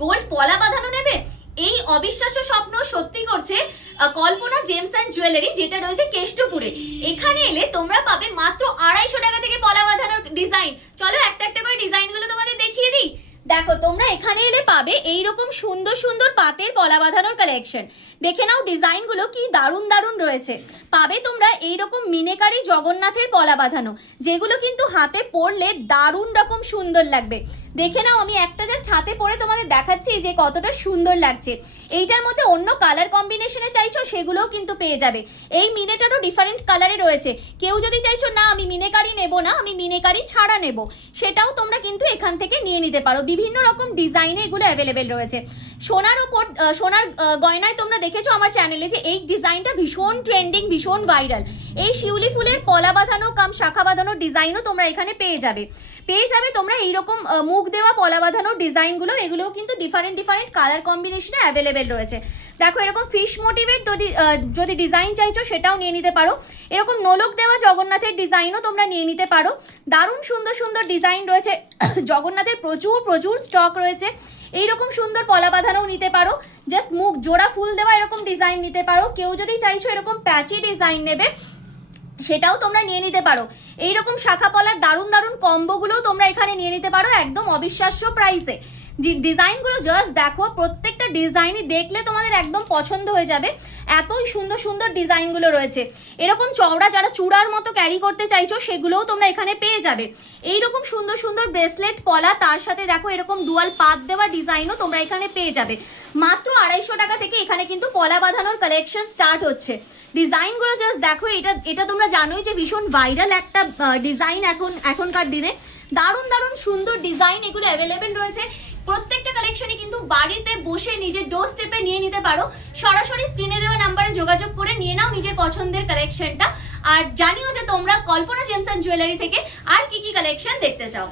Gold পলা বাঁধানো নেবে? এই অবিশ্বাস্য স্বপ্ন সত্যি করছে কল্পনা জেমস অ্যান্ড জুয়েলারি, যেটা রয়েছে কেষ্টপুরে। এখানে এলে তোমরা পাবে মাত্র 250 টাকা থেকে পলা বাঁধানোর ডিজাইন। চলো একটা একটা করে ডিজাইনগুলো তোমাদের দেখিয়ে দিই। দেখো, তোমরা এখানে এলে পাবে এইরকম সুন্দর সুন্দর পাতের পলা বাঁধানোর কালেকশন। দেখে নাও ডিজাইনগুলো কি দারুণ দারুণ রয়েছে। পাবে তোমরা এইরকম মিনেকারি জগন্নাথের পলা বাঁধানো, যেগুলো কিন্তু হাতে পরলে দারুণ রকম সুন্দর লাগবে। দেখে নাও, আমি একটা জাস্ট হাতে পরে তোমাদের দেখাচ্ছি যে কতটা সুন্দর লাগছে। এইটার মধ্যে অন্য কালার কম্বিনেশনে চাইছো সেগুলোও কিন্তু পেয়ে যাবে। এই মিনেটারও ডিফারেন্ট কালারে রয়েছে। কেউ যদি চাইছো না আমি মিনেকারি নেব না, আমি মিনেকারি ছাড়া নেব, সেটাও তোমরা কিন্তু এখান থেকে নিয়ে নিতে পারো। বিভিন্ন রকম ডিজাইনে এগুলো অ্যাভেলেবেল রয়েছে। সোনার ওপর সোনার গয়নায় তোমরা দেখেছো আমার চ্যানেলে যে এই ডিজাইনটা ভীষণ ট্রেন্ডিং, ভীষণ ভাইরাল। এই শিউলি ফুলের পলা বাঁধানো কাম শাখা বাঁধানোর ডিজাইনও তোমরা এখানে পেয়ে যাবে তোমরা এইরকম মুখ দেওয়া পলা বাঁধানোর ডিজাইনগুলো, এগুলোও কিন্তু ডিফারেন্ট ডিফারেন্ট কালার কম্বিনেশনে অ্যাভেলেবেল রয়েছে। দেখো, এরকম ফিশ মোটিভের যদি ডিজাইন চাইছো সেটাও নিয়ে নিতে পারো। এরকম নোলক দেওয়া জগন্নাথের ডিজাইনও তোমরা নিয়ে নিতে পারো। দারুণ সুন্দর সুন্দর ডিজাইন রয়েছে। জগন্নাথের প্রচুর প্রচুর স্টক রয়েছে। এইরকম সুন্দর পলা বাঁধানোও নিতে পারো। জাস্ট মুখ জোড়া ফুল দেওয়া এরকম ডিজাইন নিতে পারো। কেউ যদি চাইছো এরকম প্যাচি ডিজাইন নেবে, সেটাও তোমরা নিয়ে নিতে পারো। এইরকম শাখা পলার দারুণ দারুণ কম্বোগুলোও তোমরা এখানে নিয়ে নিতে পারো একদম অবিশ্বাস্য প্রাইসে। যে ডিজাইনগুলো জাস্ট দেখো, প্রত্যেকটা ডিজাইনই দেখলে তোমাদের একদম পছন্দ হয়ে যাবে। এতই সুন্দর সুন্দর ডিজাইনগুলো রয়েছে। এরকম চওড়া যারা চূড়ার মতো ক্যারি করতে চাইছো সেগুলোও তোমরা এখানে পেয়ে যাবে। এইরকম সুন্দর সুন্দর ব্রেসলেট পলা, তার সাথে দেখো এরকম ডুয়াল পাত দেওয়া ডিজাইনও তোমরা এখানে পেয়ে যাবে। মাত্র 250 টাকা থেকে এখানে কিন্তু পলা বাঁধানোর কালেকশন স্টার্ট হচ্ছে। ডিজাইনগুলো জাস্ট দেখো, এটা তোমরা জানোই যে ভীষণ ভাইরাল একটা ডিজাইন এখনকার দিনে। দারুণ দারুণ সুন্দর ডিজাইন এগুলো অ্যাভেলেবেল রয়েছে। প্রত্যেকটা কালেকশনই কিন্তু বাড়িতে বসে নিজের ডোর স্টেপে নিয়ে নিতে পারো। সরাসরি স্ক্রিনে দেওয়া নাম্বারে যোগাযোগ করে নিয়ে নাও নিজের পছন্দের কালেকশনটা। আর জানিও যে তোমরা কল্পনা জেমস অ্যান্ড জুয়েলারি থেকে আর কি কি কালেকশন দেখতে চাও।